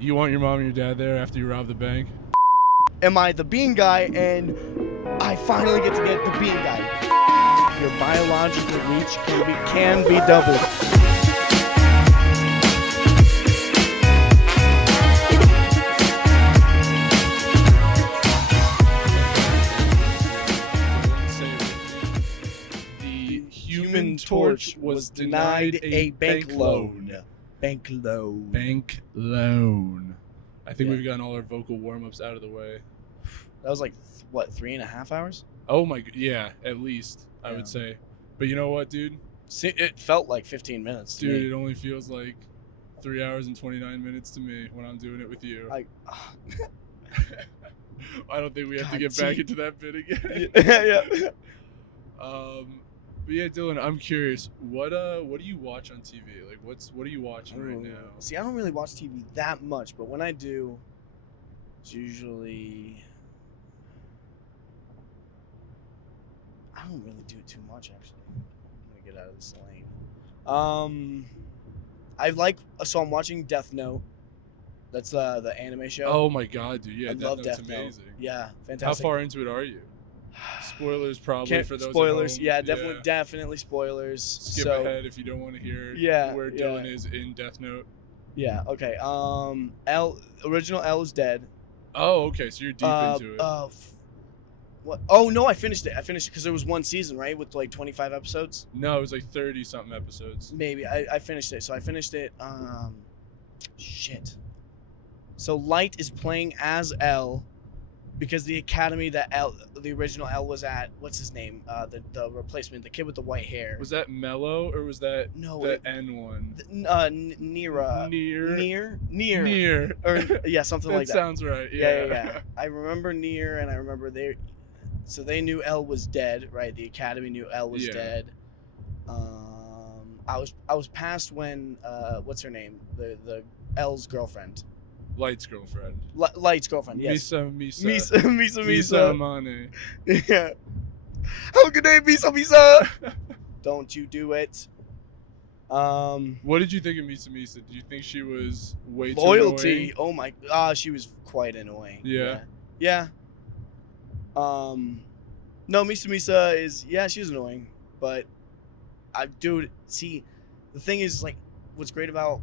You want your mom and your dad there after you rob the bank? Am I the bean guy? And I finally get to get the bean guy. Your biological reach can be doubled. The Human Torch was denied a bank loan. Bank loan. Bank loan. I think Yeah. we've gotten all our vocal warm-ups out of the way. That was like, what, 3.5 hours? Oh my, yeah, at least, I Yeah. would say. But you know what, dude? See, it felt like 15 minutes to Dude, me. it only feels like 3 hours and 29 minutes to me when I'm doing it with you. I don't think we have to God, get back into that bit again. yeah. But yeah, Dylan, I'm curious. What do you watch on TV? Like, what are you watching right now? See, I don't really watch TV that much, but when I do, it's usually... I don't really do it too much, actually. I'm gonna get out of this lane. So I'm watching Death Note. That's the anime show. Oh my god, dude! Yeah, I love Death amazing. Note. Yeah, How fantastic. far into it are you? Spoilers, probably for those. Spoilers, at home. yeah, definitely spoilers. Skip so, ahead if you don't want to hear where yeah. Dylan is in Death Note. Yeah. Okay. Original L is dead. Oh, okay. So you're deep into it. What? Oh no, I finished it because there was one season, right, with like 25 episodes. No, it was like 30 something episodes. Maybe I finished it. So I finished it. Shit. So Light is playing as L, because the academy that the original L was at. What's his name? The replacement, the kid with the white hair. Was that Mello or was that the N one? Near. Near. Or yeah, something like that. Sounds right. Yeah. Yeah. I remember Near, and I remember so they knew L was dead, right? The academy knew L was dead. I was past when what's her name? The L's girlfriend. Light's girlfriend. Light's girlfriend. Yes. Misa Mane. Yeah. Have a good day, Misa. Don't you do it. What did you think of Misa? Did you think she was way too loyalty? annoying? Oh my! She was quite annoying. Yeah. No, Misa is she's annoying, but see, the thing is, like, what's great about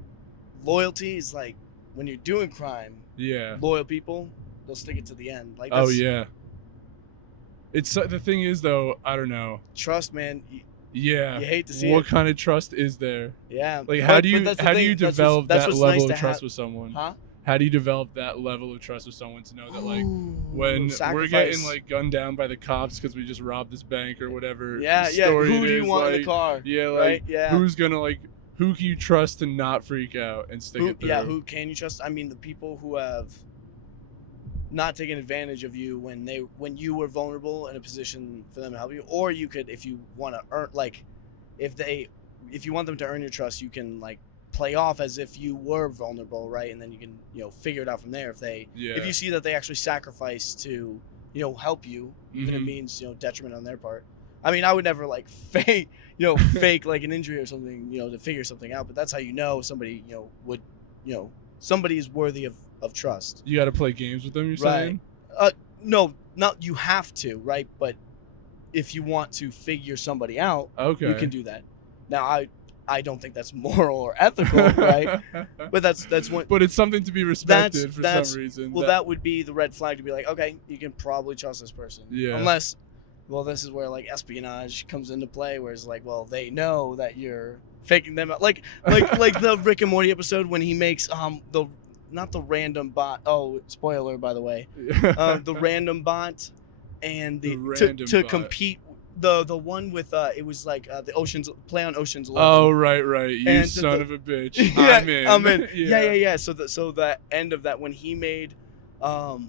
loyalty is, like, when you're doing crime, loyal people, they'll stick it to the end. Like, oh yeah. It's the thing is, though, I don't know. Trust, man. You hate to see what kind of trust is there? Yeah. Like, how do you develop that level of trust with someone? Huh? How do you develop that level of trust with someone to know that, like, when we're getting, like, gunned down by the cops because we just robbed this bank or whatever story who do you want in the car? Yeah, like, right? Yeah. Who's gonna, like, who can you trust to not freak out and stick it through? Yeah, who can you trust? I mean, the people who have not taken advantage of you when you were vulnerable in a position for them to help you, or you could, if you want to earn, like, if you want them to earn your trust, you can, like, play off as if you were vulnerable, right? And then you can, figure it out from there. If you see that they actually sacrifice to, help you, even if it means, detriment on their part. I mean, I would never, like, fake like an injury or something, to figure something out. But that's how somebody, would, somebody is worthy of trust. You got to play games with them, you're saying? No, not you have to, right? But if you want to figure somebody out, you can do that. Now, I don't think that's moral or ethical, right? But that's one. But it's something to be respected for some reason. Well, that would be the red flag to be like, okay, you can probably trust this person. Yeah. Unless, well, this is where, like, espionage comes into play, where it's like, well, they know that you're faking them out, like the Rick and Morty episode when he makes not the random bot. Oh, spoiler, by the way. The random bot and to compete. The one with it was like the Ocean's play on Ocean's 11. Oh right, you and son of a bitch. I'm in. Yeah. So the end of that when he made, oh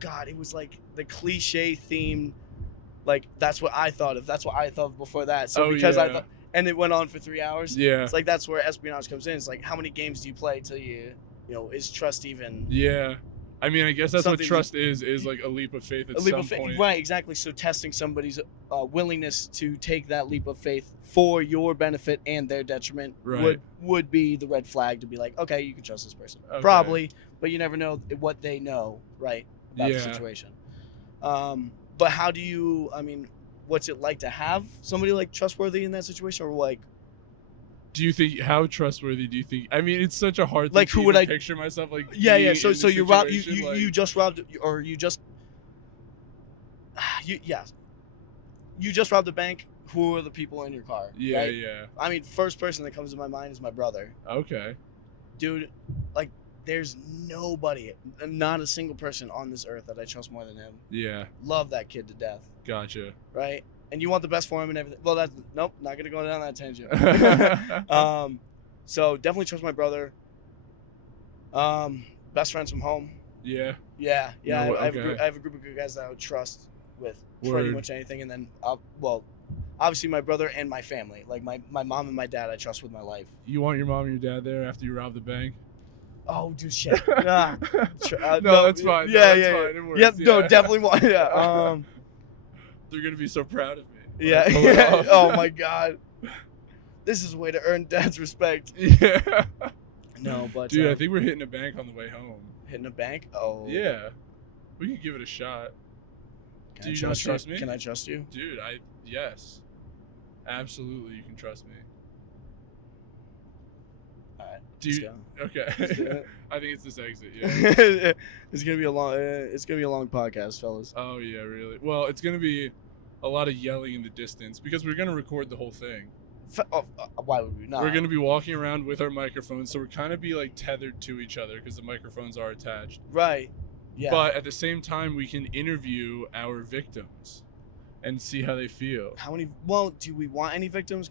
god, it was like the cliche theme, like that's what I thought of before that. So because I thought, and it went on for 3 hours. Yeah, it's like that's where espionage comes in. It's like, how many games do you play till you is trust even? Yeah. I mean, I guess that's what trust is like a leap of faith at some point. Right, exactly. So testing somebody's willingness to take that leap of faith for your benefit and their detriment would be the red flag to be like, okay, you can trust this person. Okay. but you never know what they know, right, about the situation. But how do you? I mean, what's it like to have somebody like trustworthy in that situation, or like? Do you think how trustworthy do you think? I mean, it's such a hard thing like to who would I picture myself like. Yeah. So you like, you just robbed, or you just you just robbed a bank. Who are the people in your car? Yeah, right? yeah. I mean, first person that comes to my mind is my brother. Okay. Dude, like, there's nobody, not a single person on this earth that I trust more than him. Yeah. Love that kid to death. Gotcha. Right? And you want the best for him and everything. Well, nope, not going to go down that tangent. So definitely trust my brother. Best friends from home. Yeah. Yeah. No, I have a group of good guys that I would trust with pretty much anything. And then, obviously my brother and my family. Like my mom and my dad I trust with my life. You want your mom and your dad there after you rob the bank? Oh, dude, shit. No, that's fine. Yeah, Fine. It works. Yep, no, definitely want. Yeah. They're gonna be so proud of me. Yeah. Oh my God. This is a way to earn dad's respect. Yeah. No, but dude, I think we're hitting a bank on the way home. Hitting a bank? Oh. Yeah. We can give it a shot. Do you not trust me? Can I trust you? Dude, yes. Absolutely, you can trust me. All right. Dude, okay. I think it's this exit. Yeah. It's gonna be a long podcast, fellas. Oh yeah, really? Well, it's gonna be a lot of yelling in the distance because we're gonna record the whole thing. Why would we not? We're gonna be walking around with our microphones, so we're kind of be like tethered to each other because the microphones are attached. Right. Yeah. But at the same time, we can interview our victims and see how they feel. Well, do we want any victims?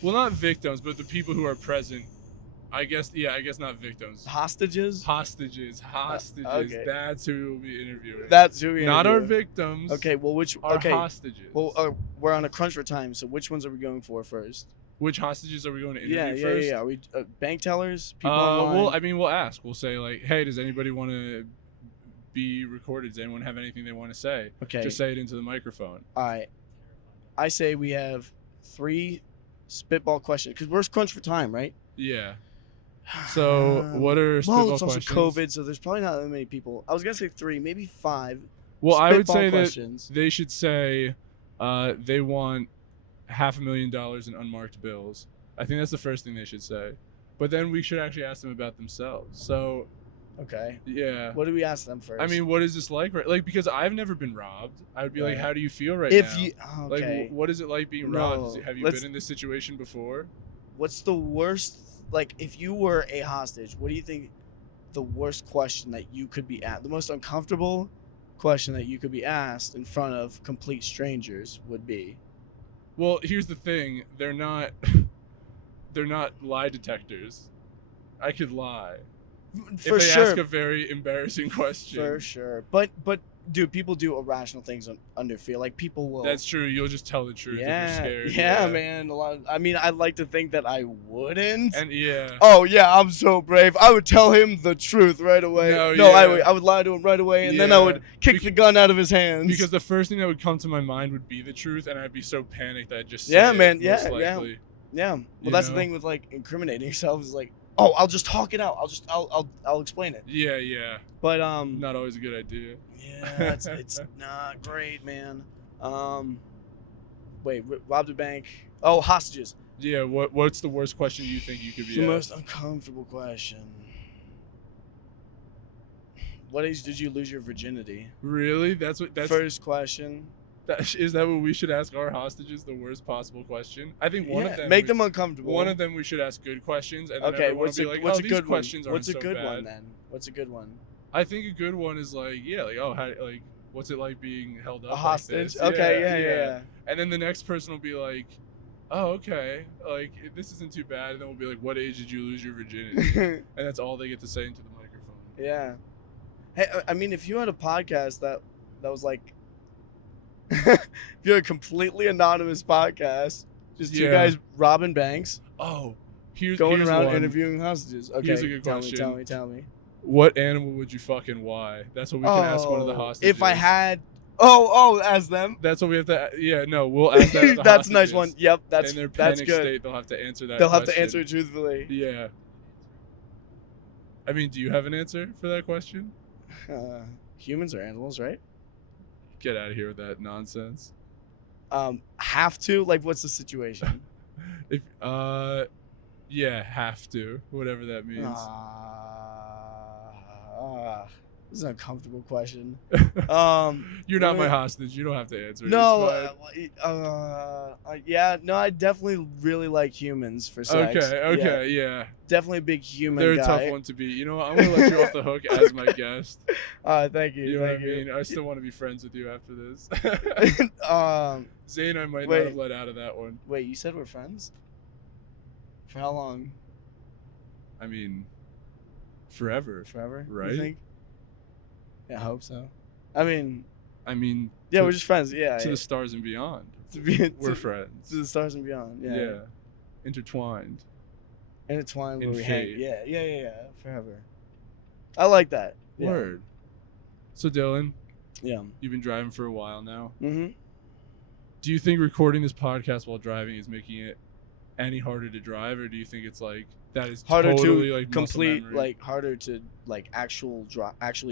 Well, not victims, but the people who are present. I guess not victims. Hostages. Okay. That's who we'll be interviewing. Not our victims. Okay, well, our hostages. Well, we're on a crunch for time, so which ones are we going for first? Which hostages are we going to interview first? Yeah. Are we bank tellers? People online? Well, I mean, we'll ask. We'll say, like, hey, does anybody want to be recorded? Does anyone have anything they want to say? Okay. Just say it into the microphone. All right. I say we have 3 spitball questions, because we're crunch for time, right? Yeah. So, what are spitball questions? Well, it's also COVID, so there's probably not that many people. I was going to say 3, maybe 5. Well, I would say that they should say they want $500,000 in unmarked bills. I think that's the first thing they should say. But then we should actually ask them about themselves. So, okay. Yeah. What do we ask them first? I mean, what is this like? Like, because I've never been robbed. I would be like, how do you feel right now? Okay. Like, what is it like being robbed? Have you been in this situation before? What's the worst? Like, if you were a hostage, what do you think the worst question that you could be asked, the most uncomfortable question that you could be asked in front of complete strangers would be? Well, here's the thing. They're not lie detectors. I could lie. For if they sure. ask a very embarrassing question. For sure. But dude, people do irrational things under fear. Like, people will. That's true. You'll just tell the truth if you're scared. Yeah, man. I'd like to think that I wouldn't. And yeah. Oh yeah, I'm so brave. I would tell him the truth right away. I would lie to him right away, and then I would kick the gun out of his hands. Because the first thing that would come to my mind would be the truth, and I'd be so panicked that I'd just say Yeah. Well, that's the thing with, like, incriminating yourself is like, oh, I'll just talk it out. I'll explain it. Yeah. But not always a good idea. Yeah, it's not great, man. Wait, robbed a bank. Oh, hostages. Yeah, what's the worst question you think you could be asked? The most uncomfortable question. What age did you lose your virginity? Really? That's first question. Is that what we should ask our hostages? The worst possible question? I think one of them. Make them uncomfortable. One of them we should ask good questions, and then what's a good one? What's a good one then? What's a good one? I think a good one is like, what's it like being held up? A hostage? Like this? Okay, yeah. And then the next person will be like, oh, okay, like, this isn't too bad. And then we'll be like, what age did you lose your virginity? And that's all they get to say into the microphone. Yeah. Hey, I mean, if you had a podcast that was like, if you're a completely anonymous podcast, just 2 guys robbing banks. Oh, here's around one. Interviewing hostages. Okay, here's a good question. Tell me. What animal would you fuck and why? That's what we can ask one of the hostages. If I had, as them. That's what we have to. Yeah, no, we'll ask that. That's hostages. A nice one. Yep, that's in their that's panic good. State, they'll have to answer that. They'll have to answer it truthfully. Yeah. I mean, do you have an answer for that question? Humans or animals, right? Get out of here with that nonsense. Have to? Like, what's the situation? If yeah, have to, whatever that means. This is an uncomfortable question. You're not my hostage. You don't have to answer. No, yeah, no, I definitely really like humans for sex. Okay, yeah. Definitely a big human They're guy. a tough one to beat. You know what? I'm gonna let you off the hook as my guest. Thank you. You know what I mean? I still want to be friends with you after this. Zane, I might not have let out of that one. Wait, you said we're friends? For how long? I mean, forever. Forever, right? You think? Yeah, I hope so. I mean, yeah, we're just friends. Yeah, to the stars and beyond. We're friends. To the stars and beyond. Yeah. Intertwined Where in we fate. hang. Yeah. Forever. I like that. Yeah. Word. So Dylan, yeah, you've been driving for a while now. Mm-hmm. Do you think recording this podcast while driving is making it any harder to drive, or do you think it's like that is harder totally to like complete, like harder to like actually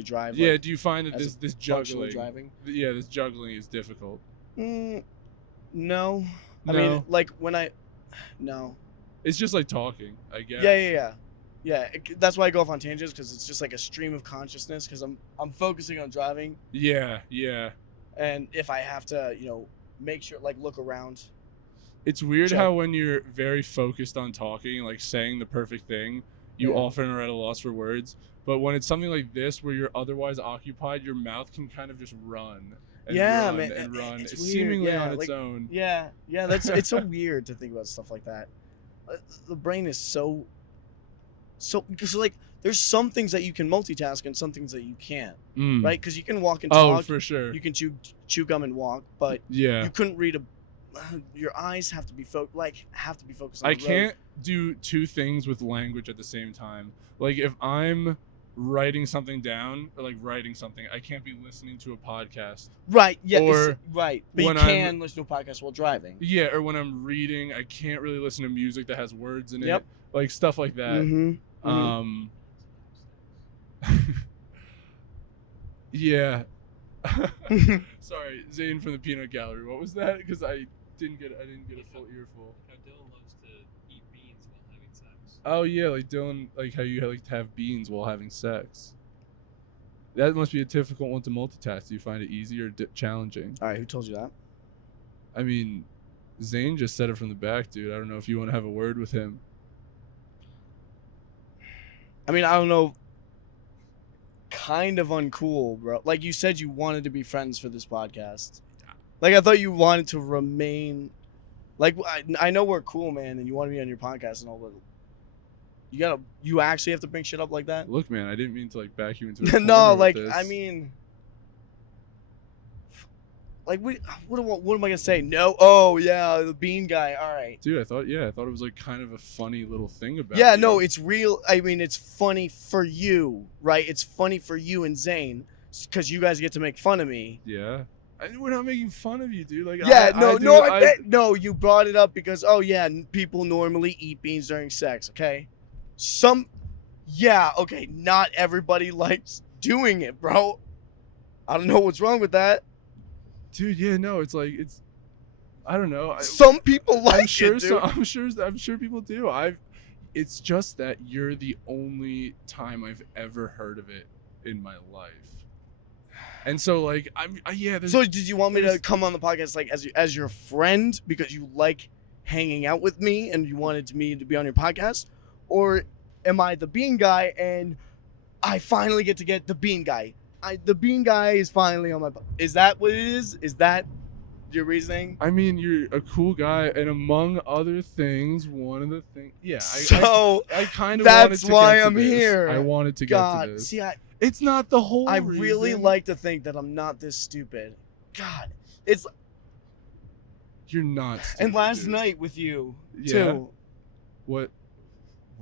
drive? Yeah. Like, do you find that this juggling, driving? Yeah, this juggling is difficult? No. I mean, like no. It's just like talking, I guess. Yeah. That's why I go off on tangents, because it's just like a stream of consciousness, because I'm focusing on driving. Yeah. And if I have to, make sure, like, look around. It's weird how when you're very focused on talking, like saying the perfect thing, you often are at a loss for words. But when it's something like this, where you're otherwise occupied, your mouth can kind of just run. And run. It's seemingly on its own. Yeah. It's so weird to think about stuff like that. The brain is so because like there's some things that you can multitask and some things that you can't, right? Because you can walk and talk. Oh, for sure. You can chew gum and walk, but you couldn't read your eyes have to be focused on the road. Can't do two things with language at the same time. Like if I'm writing something down or like writing something, I can't be listening to a podcast. Right. Yeah. Or right. But you can listen to a podcast while driving. Yeah. Or when I'm reading, I can't really listen to music that has words in it. Like stuff like that. Mm-hmm. Yeah. Sorry, Zane from the Peanut Gallery. What was that? Because I didn't get a full earful. How Dylan loves to eat beans while having sex. Oh yeah, like Dylan, like how you like to have beans while having sex. That must be a difficult one to multitask. Do you find it easy or challenging? All right, who told you that? I mean, Zane just said it from the back, dude. I don't know if you want to have a word with him. I mean, I don't know. Kind of uncool, bro. Like you said, you wanted to be friends for this podcast. Like I thought you wanted to remain. Like I know we're cool, man, and you want to be on your podcast and all, but you actually have to bring shit up like that. Look, man, I didn't mean to like back you into a no, like this. I mean, like what am I gonna say? No, oh yeah, the bean guy. All right, dude. I thought it was like kind of a funny little thing about. Yeah, you. No, it's real. I mean, it's funny for you, right? It's funny for you and Zane because you guys get to make fun of me. Yeah. We're not making fun of you, dude. Like, yeah, no, you brought it up because people normally eat beans during sex. Okay, okay, not everybody likes doing it, bro. I don't know what's wrong with that, dude. Yeah, no, it's like I don't know. Some people like I'm sure it, dude. I'm sure people do. It's just that you're the only time I've ever heard of it in my life. And so, like, So, did you want me to come on the podcast, like, as your friend because you like hanging out with me and you wanted me to be on your podcast, or am I the bean guy and I finally get to get the bean guy? The bean guy is finally on my. Is that what it is? Is that your reasoning? I mean, you're a cool guy, and among other things, one of the things. Yeah. I kind of. That's why I'm here. I wanted to get to this. See, it's not the whole I reason. really like to think that I'm not this stupid. God, it's. You're not stupid, and last dude. night with you, too. What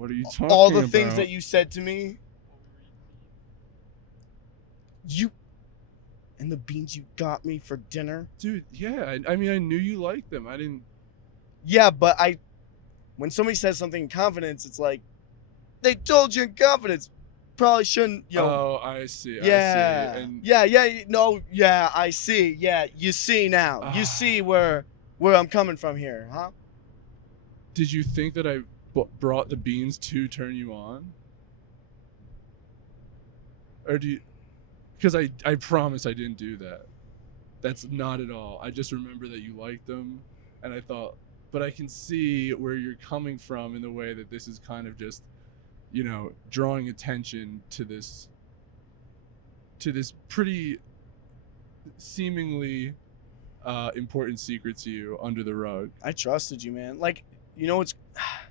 are you talking about? All the things that you said to me. And the beans you got me for dinner. Dude, yeah. I mean, I knew you liked them. I didn't. Yeah, but when somebody says something in confidence, it's like, they told you in confidence. probably shouldn't. Oh, I see. Yeah. I see. And Yeah. I see. Yeah, you see now. You see where I'm coming from here, huh? did you think that I brought the beans to turn you on? Or do you? Because I promise I didn't do that. That's not at all. I just remember that you liked them, and I thought, but I can see where you're coming from in the way that this is kind of just, drawing attention to this pretty seemingly important secret to you under the rug. I trusted you, man. Like, what's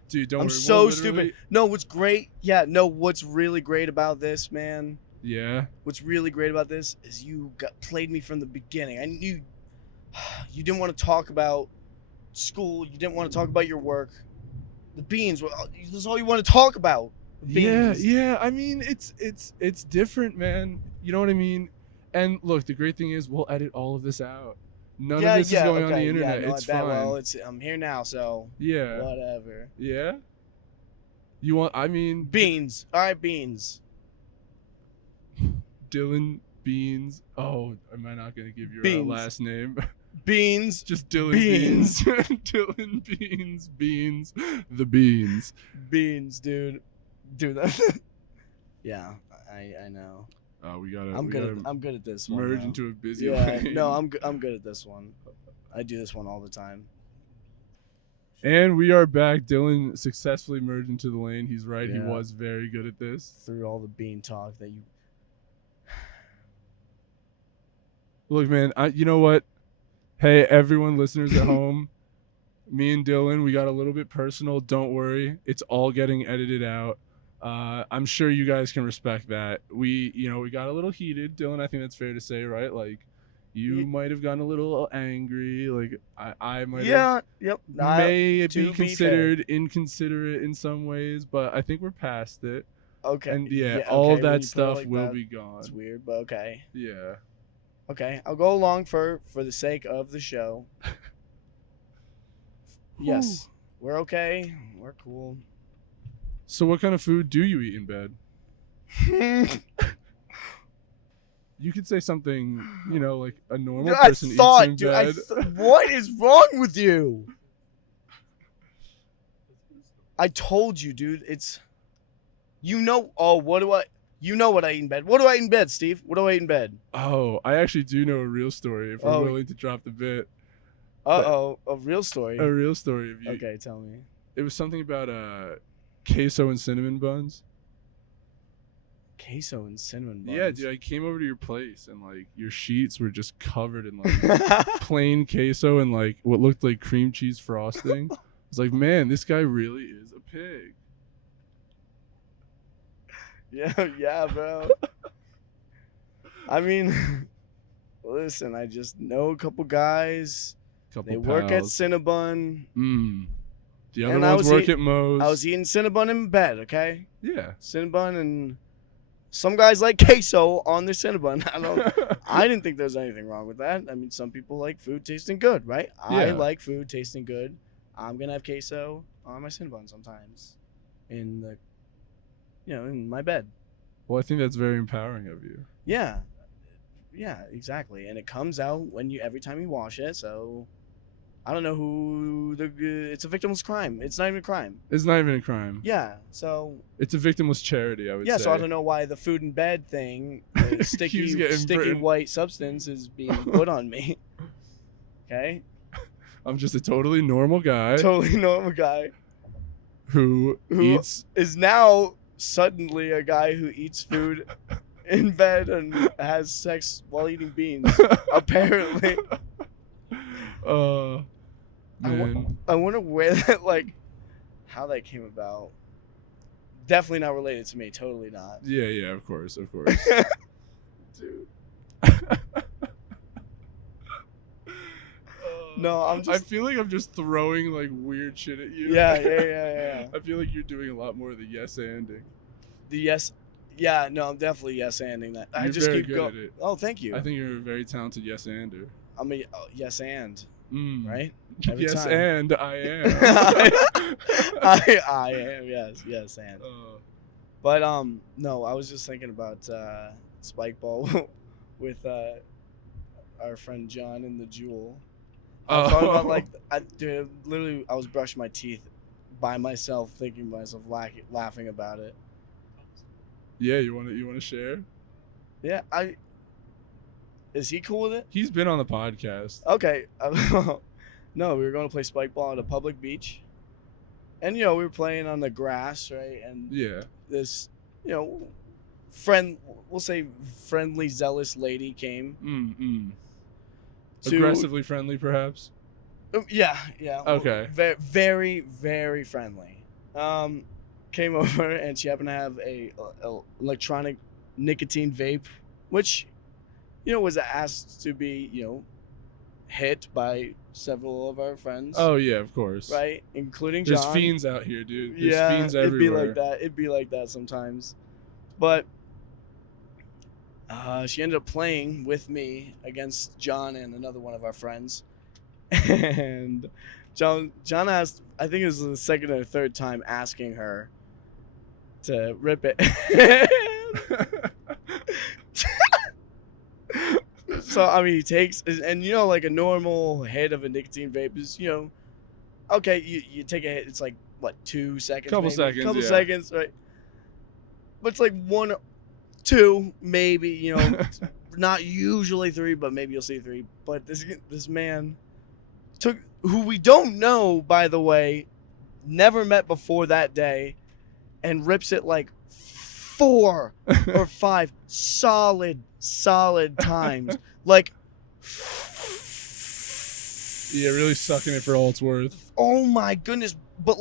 Dude, don't I'm worry. so stupid. No, what's great? Yeah, no, what's really great about this, man? Yeah. What's really great about this is you played me from the beginning. I knew you didn't want to talk about school. You didn't want to talk about your work. The beans. That's all you want to talk about. Beans. Yeah. I mean, it's different, man. You know what I mean? And look, the great thing is we'll edit all of this out. None of this is going on the internet. Yeah, no, it's fine. Well, I'm here now, so yeah. Whatever. Yeah. You want? I mean, beans. All right, beans. Dylan Beans. Oh, am I not gonna give your last name? Beans. Just Dylan Beans. Dylan Beans. Beans. The Beans. Beans, dude. That. Yeah, I know. We gotta. I'm good at this one. Merge into a busy. Yeah. lane. No, I'm good at this one. I do this one all the time. And we are back. Dylan successfully merged into the lane. He's right. Yeah. He was very good at this. Through all the bean talk that you. Look, man, you know what? Hey, everyone, listeners at home, me and Dylan, we got a little bit personal. Don't worry. It's all getting edited out. I'm sure you guys can respect that. We got a little heated. Dylan, I think that's fair to say, right? Like, you might have gotten a little angry. Like, I might have. Yep. May be considered inconsiderate in some ways, but I think we're past it. Okay. And all that stuff will be gone. It's weird, but okay. Yeah. Okay, I'll go along for the sake of the show. Yes, we're okay. We're cool. So what kind of food do you eat in bed? You could say something, like a normal person eats in bed. What is wrong with you? I told you, dude. It's, You know what I eat in bed. What do I eat in bed, Steve? What do I eat in bed? Oh, I actually do know a real story if we're willing to drop the bit. A real story? A real story of you. Okay, tell me. It was something about queso and cinnamon buns. Queso and cinnamon buns? Yeah, dude, I came over to your place and, like, your sheets were just covered in, like, plain queso and, like, what looked like cream cheese frosting. I was like, man, this guy really is a pig. Yeah, bro. I mean, listen, I just know a couple guys. They work at Cinnabon. The other ones work at Moe's. I was eating Cinnabon in bed, okay? Yeah. Cinnabon, and some guys like queso on their Cinnabon. I didn't think there was anything wrong with that. I mean, some people like food tasting good, right? Yeah. I like food tasting good. I'm going to have queso on my Cinnabon sometimes. In my bed. Well, I think that's very empowering of you. Yeah, exactly. And it comes out every time you wash it. So I don't know who it's a victimless crime. It's not even a crime. It's not even a crime. Yeah. So it's a victimless charity, I would say. Yeah. So I don't know why the food in bed thing, the sticky white substance is being put on me. Okay. I'm just a totally normal guy. Who eats is now suddenly a guy who eats food in bed and has sex while eating beans. Apparently. Man. I wonder where that, like, how that came about. Definitely not related to me. Totally not. Yeah, of course. Dude. No, I feel like I'm just throwing, like, weird shit at you. Yeah. I feel like you're doing a lot more of the yes-anding. Yeah, no, I'm definitely yes-anding that. You're I just very keep good going. at it. Oh, thank you. I think you're a very talented yes-ander. I'm a yes and. Right? Every time. And I am. I am, yes and. But no, I was just thinking about spike ball with our friend John and the Juul. I thought about like dude, literally I was brushing my teeth by myself, thinking to myself, laughing about it. Yeah, you want to share? Yeah, is he cool with it? He's been on the podcast. Okay. No, we were going to play spike ball at a public beach. And, we were playing on the grass, right? And Yeah. this, we'll say friendly, zealous lady came. Aggressively friendly, perhaps? Yeah. Okay. Very, very friendly. Came over, and she happened to have a electronic nicotine vape, which, was asked to be, hit by several of our friends. Oh yeah, of course. Right, including John. There's fiends out here, dude. There's fiends everywhere. It'd be like that sometimes. But she ended up playing with me against John and another one of our friends. And John asked, I think it was the second or third time asking her to rip it. So, I mean, he takes, and like a normal hit of a nicotine vape is, okay, you take a hit, it's like, what, 2 seconds? Couple seconds, right? But it's like 1, 2, maybe, not usually 3, but maybe you'll see 3. But this man who we don't know, by the way, never met before that day, and rips it like 4 or 5 solid times. Like, yeah, really sucking it for all it's worth. Oh my goodness! But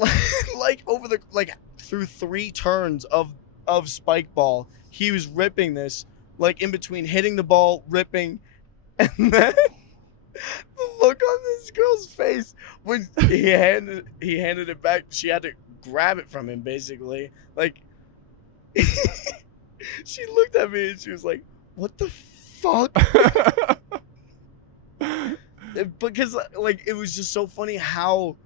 like over through 3 turns of spike ball, he was ripping this, like in between hitting the ball, ripping, and then the look on this girl's face when he handed it back. She had to grab it from him, basically. Like, she looked at me and she was like, "What the fuck?" Because like it was just so funny how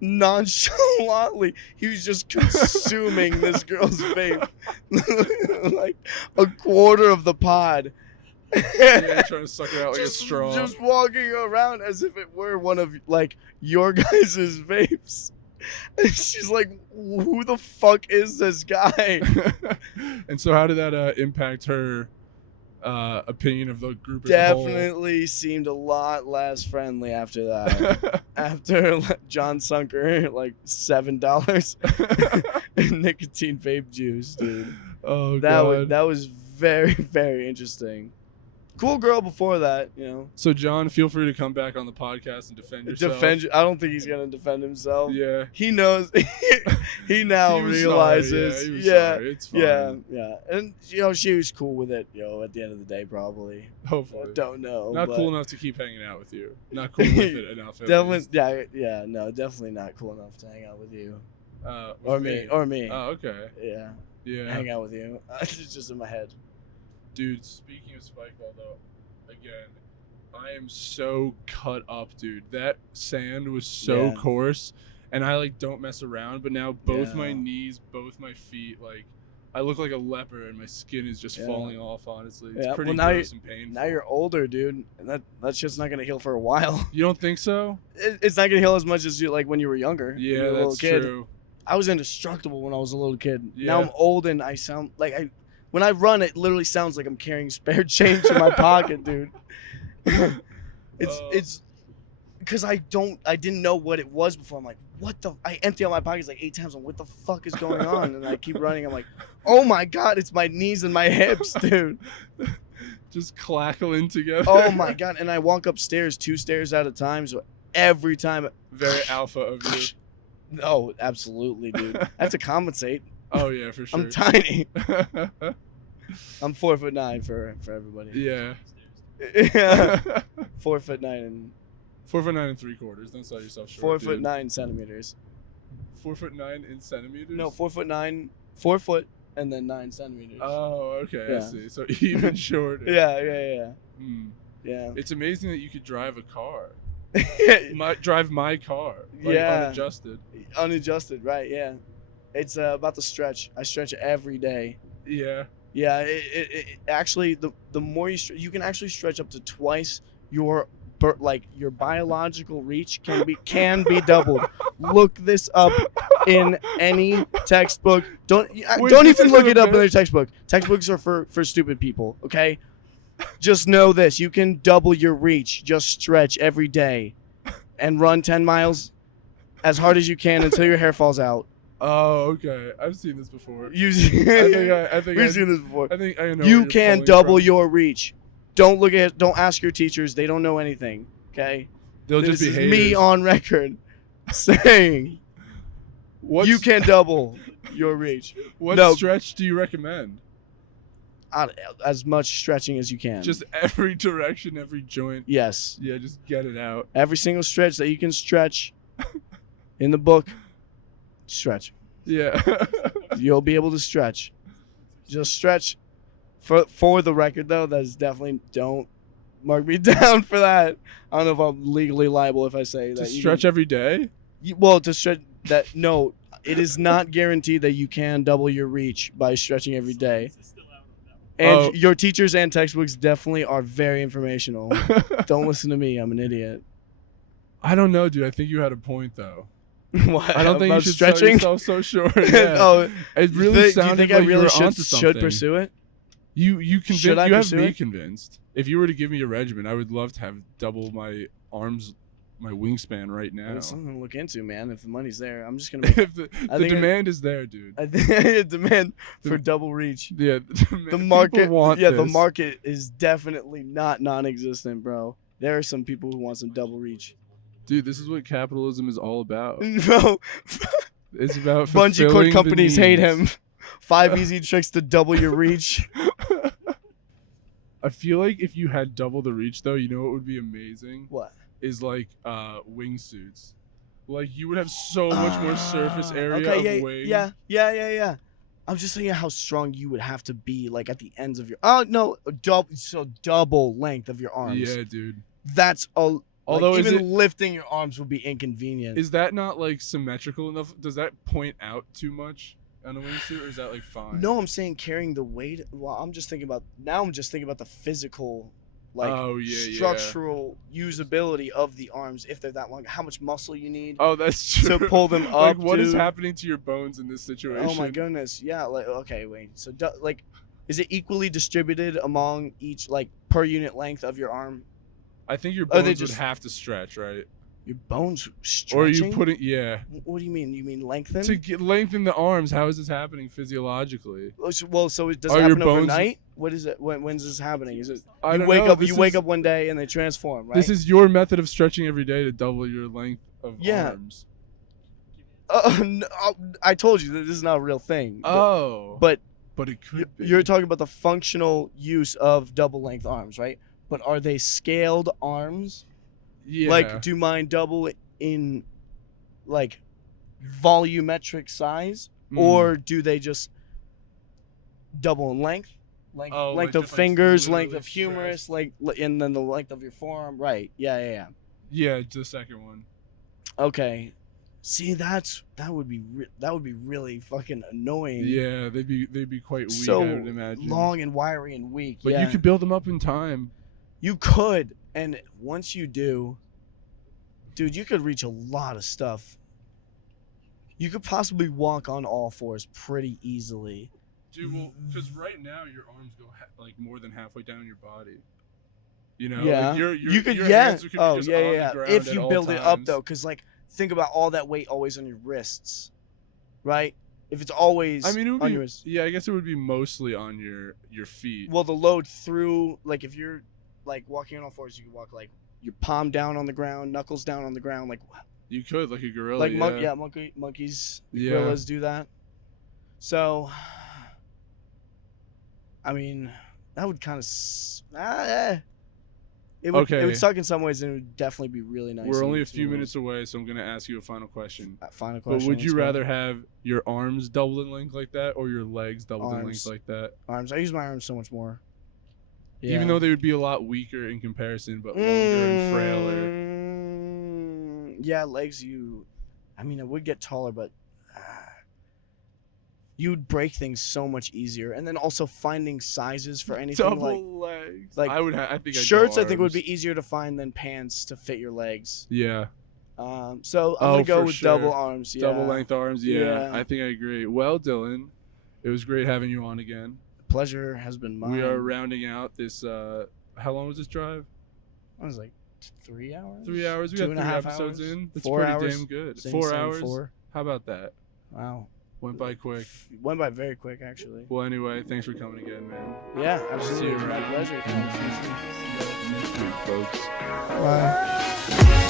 nonchalantly he was just consuming this girl's vape, like a quarter of the pod. Yeah, trying to suck it out like a straw. Just walking around as if it were one of like your guys' vapes. And she's like, "Who the fuck is this guy?" And so, how did that impact her opinion of the group as a whole? Definitely seemed a lot less friendly after that. After John sunk her like $7 in nicotine vape juice, dude. Oh, God. That was very, very interesting. Cool girl before that, So, John, feel free to come back on the podcast and defend yourself. I don't think he's gonna defend himself. Yeah. He knows. He now realizes. Sorry. Yeah, he was sorry. It's fine. Yeah. And she was cool with it. At the end of the day, probably. Hopefully. I don't know. Not cool enough to keep hanging out with you. Not cool with it enough. Definitely. Yeah. No, definitely not cool enough to hang out with you. Or me. Oh, okay. Yeah. Hang out with you. It's just in my head. Dude, speaking of spike ball, though, again, I am so cut up, dude. That sand was so coarse, and I don't mess around. But now both my knees, both my feet, I look like a leper, and my skin is just falling off. Honestly, it's pretty gross and painful. Now you're older, dude, and that shit's not gonna heal for a while. You don't think so? It's not gonna heal as much as you when you were younger. Yeah, that's a little kid. True. I was indestructible when I was a little kid. Yeah. Now I'm old, and I sound like when I run, it literally sounds like I'm carrying spare change in my pocket, dude. It's because I didn't know what it was before. I'm like, I empty out my pockets like 8 times. I'm what the fuck is going on? And I keep running. I'm like, oh my God, it's my knees and my hips, dude. Just clackling together. Oh my God. And I walk upstairs 2 stairs at a time. So every time. Very alpha of you. No, absolutely, dude. I have to compensate. Oh yeah, for sure. I'm tiny. I'm 4'9" for everybody. Yeah. 4'9" and 4'9" and 3/4. Don't sell yourself short. 4'9" centimeters. 4'9" in centimeters? No, 4'9", 4 foot, and then 9 centimeters. Oh, okay. Yeah. I see. So even shorter. Yeah. Yeah. It's amazing that you could drive a car. Drive my car. Yeah. Unadjusted. Unadjusted, right? Yeah. It's about the stretch. I stretch every day. Yeah. Yeah, it actually the more you can actually stretch up to twice your your biological reach can be doubled. Look this up in any textbook. Don't This even look isn't it a up in myth? a textbook. Textbooks are for stupid people. Okay, just know this: you can double your reach. Just stretch every day, and run 10 miles as hard as you can until your hair falls out. Oh, okay. I've seen this before. We've seen seen this before. I think I know. You where you're can pulling double from. your reach. Don't ask your teachers. They don't know anything. Okay. They'll This just be is haters. me on record saying you can double your reach. What No. stretch do you recommend? As much stretching as you can. Just every direction, every joint. yes. Yeah, just get it out. Every single stretch that you can stretch in the book, stretch. Yeah. You'll be able to stretch. Just stretch. For the record, though, that's definitely don't mark me down for that. I don't know if I'm legally liable if I say that. To stretch every day? Well, to stretch that no, it is not guaranteed that you can double your reach by stretching every day. Science is still out on that one. And your teachers and textbooks definitely are very informational. Don't listen to me. I'm an idiot. I don't know, dude. I think you had a point, though. What? I don't think you about should stretching. sell yourself so short. Yeah. Oh, it really do you sounded think like I really you were should onto something. pursue it? You Should I you have pursue me it? convinced. If you were to give me a regimen, I would love to have double my arms, my wingspan right now. It's something to look into, man. If the money's there, I'm just gonna make. If the I think demand is there, dude. I think demand for The- double reach. Yeah, The market, people want the this. market is definitely not non-existent, bro. There are some people who want some double reach. Dude, this is what capitalism is all about. Bro, It's about bungee cord fulfilling the companies hate needs. him. 5 easy tricks to double your reach. I feel like if you had double the reach, though, you know what would be amazing What? is like wingsuits. Like you would have so much more surface area Okay, of wing. yeah. I'm just thinking how strong you would have to be, like at the ends of your. Oh no, double length of your arms. Yeah, dude. That's a. Although, is even lifting your arms would be inconvenient. Is that not like symmetrical enough? Does that point out too much on a wingsuit, or is that like fine? No, I'm saying carrying the weight. Well, I'm just thinking about the physical, like Oh, yeah. structural usability of the arms if they're that long. How much muscle you need Oh, that's true. to pull them up. Like, what is dude. happening to your bones in this situation? Oh my goodness, yeah. Like, okay, wait. So, like, is it equally distributed among each, like, per unit length of your arm? I think your Are they bones would just- have to stretch, right? Your bones Or stretching? are you putting? Yeah. What do you mean? You mean lengthen? To lengthen the arms, how is this happening physiologically? Well, so it does Are it your happen bones- overnight? What is it? When's this happening? Is it I you don't wake know. up? This You wake is- up one day and they transform, right? This is your method of stretching every day to double your length of Yeah. arms. No, I told you that this is not a real thing. Oh. but it could be. you're talking about the functional use of double length arms, right? But are they scaled arms? Yeah. Like, do mine double in, like, volumetric size, Mm. or do they just double in length? Length, Oh, length like of just, like, fingers, literally length of humerus, and then the length of your forearm. Right? Yeah. Yeah, the second one. Okay. See, that would be really fucking annoying. Yeah, they'd be quite weak. So I would imagine. long and wiry and weak. But yeah. you could build them up in time. You could, and once you do, dude, you could reach a lot of stuff. You could possibly walk on all fours pretty easily. Dude, well, because right now your arms go like more than halfway down your body. You know, Yeah. like You could, your yeah. hands could be Oh, just yeah, on the yeah. ground If at you all build it up times. though, because like think about all that weight always on your wrists, right? If it's always I mean, it would on be. your wrists. Yeah, I guess it would be mostly on your feet. Well, the load through, like if you're like walking on all fours, you can walk like your palm down on the ground, knuckles down on the ground, like You could, like a gorilla. like yeah. monkeys, Yeah. gorillas do that. So, I mean, that would kind of it would Okay. suck in some ways, and it would definitely be really nice. We're in only a some few ways. minutes away, so I'm gonna ask you a final question. Final But question. would you let's go. rather have your arms doubled in length like that, or your legs doubled in Arms. length like that? arms? I use my arms so much more. Even though they would be a lot weaker in comparison, but longer and frailer. Yeah, legs. I mean, I would get taller, but you'd break things so much easier. And then also finding sizes for anything Double legs. like I would. I think I'd shirts. go I think would arms. be easier to find than pants to fit your legs. Yeah. So I'm gonna go for with sure. double arms. Yeah. Double length arms. Yeah, Yeah. I think I agree. Well, Dylan, it was great having you on again. Pleasure has been mine. We are rounding out this. How long was this drive? I was like 3 hours. 3 hours. We Two got and a 3 half episodes hours? in. That's 4 pretty hours? damn good. Same, 4 same, hours. 4. How about that? Wow. Went by quick. Went by very quick, actually. Well, anyway, thanks for coming again, man. Yeah, See absolutely. you It was my around. pleasure. See you next week, folks. Bye.